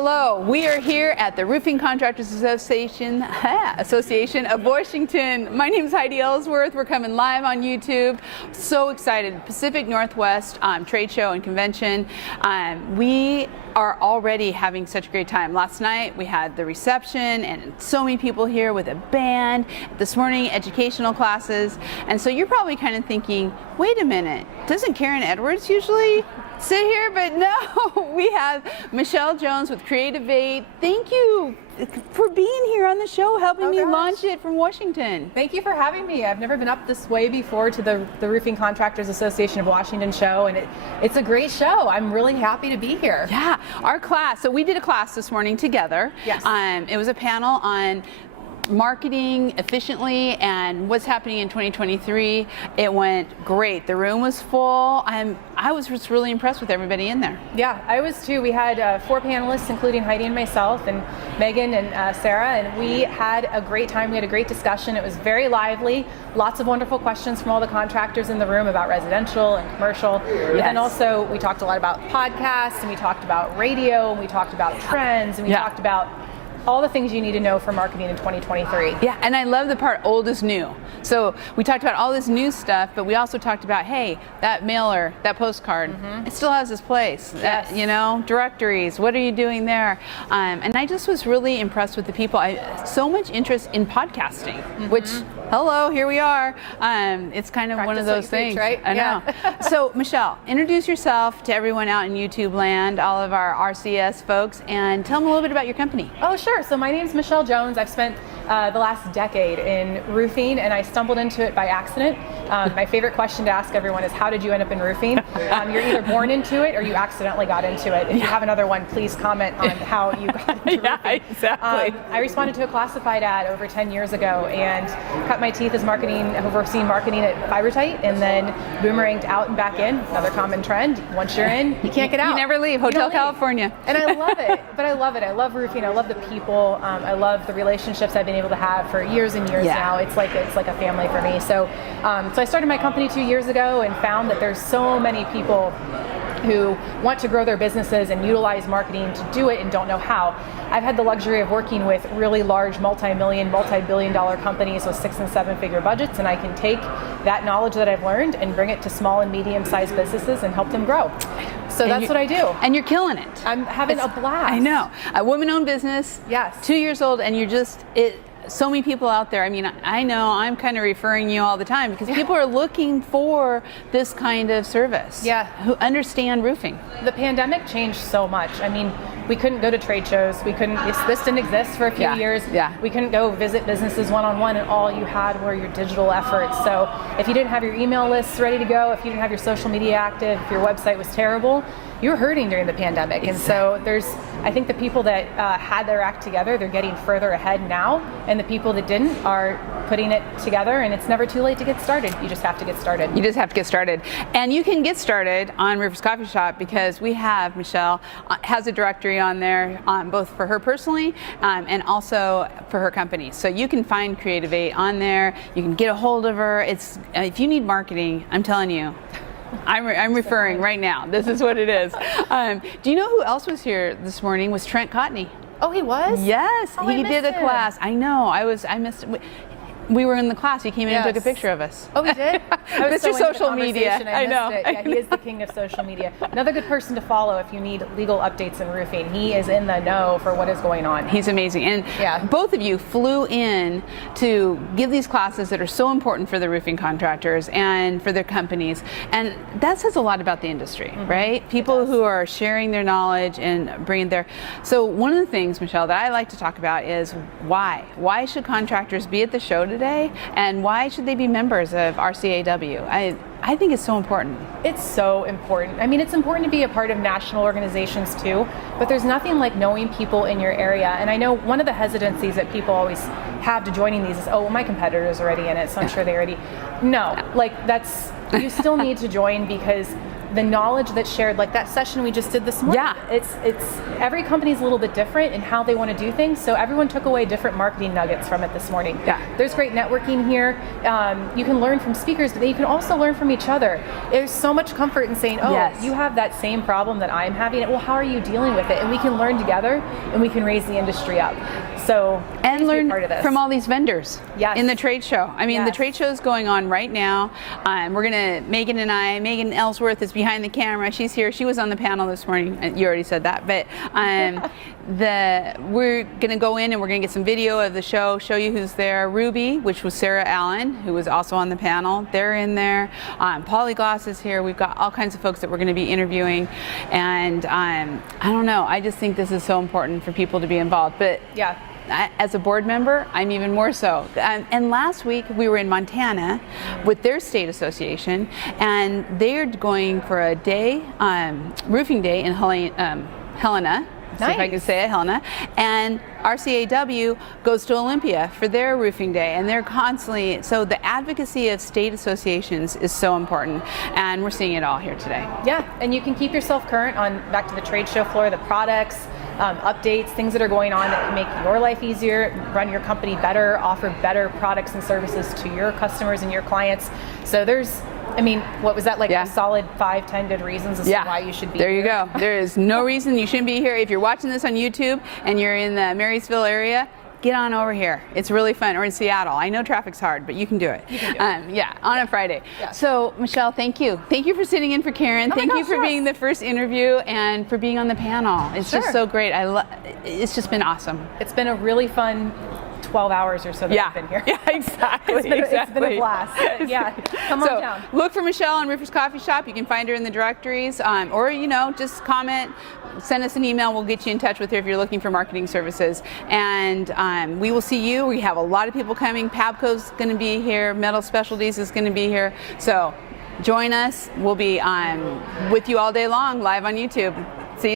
Hello, we are here at the Roofing Contractors Association of Washington. My name is Heidi Ellsworth. We're coming live on YouTube. So excited. Pacific Northwest Trade Show and Convention. We are already having such a great time. Last night we had the reception and so many people here with a band. This morning, educational classes. And so you're probably kind of thinking, wait a minute, doesn't Karen Edwards usually sit here? But no, we have Michelle Jones with Creative Aid. Thank you for being here on the show, helping me launch it from Washington. Thank you for having me. I've never been up this way before to the Roofing Contractors Association of Washington show, and it's a great show. I'm really happy to be here. Yeah, our class, so we did a class this morning together. Yes. It was a panel on marketing efficiently and what's happening in 2023. It went great. The room was full. I was just really impressed with everybody in there. Yeah, I was too. We had 4 panelists, including Heidi and myself and Megan and Sarah, and we had a great time. We had a great discussion. It was very lively. Lots of wonderful questions from all the contractors in the room about residential and commercial. Yes. And also we talked a lot about podcasts, and we talked about radio, and we talked about trends, and we talked about all the things you need to know for marketing in 2023. Yeah, and I love the part old is new. So we talked about all this new stuff, but we also talked about, hey, that mailer, that postcard, it still has its place. Yes. Directories, what are you doing there? And I just was really impressed with the people. So much interest in podcasting, which, hello, here we are. It's kind of one of those things. Right? I know. So Michelle, introduce yourself to everyone out in YouTube land, all of our RCS folks, and tell them a little bit about your company. Oh, sure. So my name is Michelle Jones. I've spent the last decade in roofing, and I stumbled into it by accident. My favorite question to ask everyone is, how did you end up in roofing? You're either born into it or you accidentally got into it. If you have another one, please comment on how you got into roofing. Exactly. I responded to a classified ad over 10 years ago and cut my teeth as overseeing marketing at Fibertite, and then boomeranged out and back in. Another common trend. Once you're in, you can't get out. You never leave. Hotel California. And I love it. But I love it. I love roofing. I love the people. I love the relationships I've been able to have for years and years now. It's like a family for me. So I started my company 2 years ago and found that there's so many people who want to grow their businesses and utilize marketing to do it and don't know how. I've had the luxury of working with really large multi-million, multi-billion-dollar companies with 6- and 7-figure budgets, and I can take that knowledge that I've learned and bring it to small and medium-sized businesses and help them grow. So that's what I do. And you're killing it. I'm having a blast. I know. A woman-owned business. Yes. 2 years old, and you're just so many people out there. I mean, I know I'm kind of referring you all the time because people are looking for this kind of service. Yeah. Who understand roofing. The pandemic changed so much. I mean, we couldn't go to trade shows. We couldn't, this didn't exist for a few years. Yeah. We couldn't go visit businesses one-on-one, and all you had were your digital efforts. So if you didn't have your email lists ready to go, if you didn't have your social media active, if your website was terrible, you were hurting during the pandemic. And so I think the people that had their act together, they're getting further ahead now, and the people that didn't are putting it together, and it's never too late to get started. You just have to get started. You just have to get started. And you can get started on Roofers Coffee Shop because we have, Michelle has a directory on there, both for her personally and also for her company. So you can find Creative Aid on there. You can get a hold of her. If you need marketing, I'm telling you, I'm referring right now. This is what it is. Do you know who else was here this morning? Was Trent Cotney. Oh, he was? Yes, oh, he did a class. I know. I missed. We were in the class. He came in and took a picture of us. Oh, he did? I was Mr. Social Media. I know. Yeah, he is the king of social media. Another good person to follow if you need legal updates in roofing. He is in the know for what is going on. He's amazing. And both of you flew in to give these classes that are so important for the roofing contractors and for their companies. And that says a lot about the industry, right? People who are sharing their knowledge and bringing their... So one of the things, Michelle, that I like to talk about is why. Why should contractors be at the show today? And why should they be members of RCAW? I think it's so important. It's so important. I mean, it's important to be a part of national organizations too, but there's nothing like knowing people in your area. And I know one of the hesitancies that people always have to joining these is, oh, well, my competitor's already in it, so I'm sure they already... No, like you still need to join because the knowledge that's shared, like that session we just did this morning. Yeah. It's every company's a little bit different in how they want to do things, so everyone took away different marketing nuggets from it this morning. Yeah. There's great networking here. You can learn from speakers, but then you can also learn from each other. There's so much comfort in saying, oh, yes. you have that same problem that I'm having. Well, how are you dealing with it? And we can learn together, and we can raise the industry up. So and learn part of this. from all these vendors Yes. in the trade show. I mean, Yes. the trade show is going on right now. We're gonna, Megan Ellsworth is behind the camera. She's here. She was on the panel this morning. You already said that, but we're gonna go in and we're gonna get some video of the show, show you who's there. Ruby, which was Sarah Allen, who was also on the panel. They're in there. Polygloss is here. We've got all kinds of folks that we're gonna be interviewing, and I don't know. I just think this is so important for people to be involved. But yeah. As a board member, I'm even more so. And last week we were in Montana with their state association, and they're going for a day, roofing day in Helena. See if I can say it, Helena. And RCAW goes to Olympia for their roofing day, and they're constantly, so the advocacy of state associations is so important, and we're seeing it all here today. Yeah, and you can keep yourself current on, back to the trade show floor, the products, updates, things that are going on that can make your life easier, run your company better, offer better products and services to your customers and your clients. So there's, I mean, what was that, like a solid 5-10 good reasons as to why you should be there here? You go. There is no reason you shouldn't be here. If you're watching this on YouTube and you're in the Marysville area, get on over here. It's really fun. Or in Seattle. I know traffic's hard, but you can do it. You can do it. Yeah, on a Friday. Yeah. So, Michelle, thank you. Thank you for sitting in for Karen. Thank you for being the first interview and for being on the panel. It's just so great. It's just been awesome. It's been a really fun 12 hours or so that I've been here. Yeah, exactly. It's been a blast. Yeah, come on down. Look for Michelle on Roofers Coffee Shop. You can find her in the directories, or just comment, send us an email. We'll get you in touch with her if you're looking for marketing services. And we will see you. We have a lot of people coming. Pabco's going to be here. Metal Specialties is going to be here. So join us. We'll be with you all day long, live on YouTube.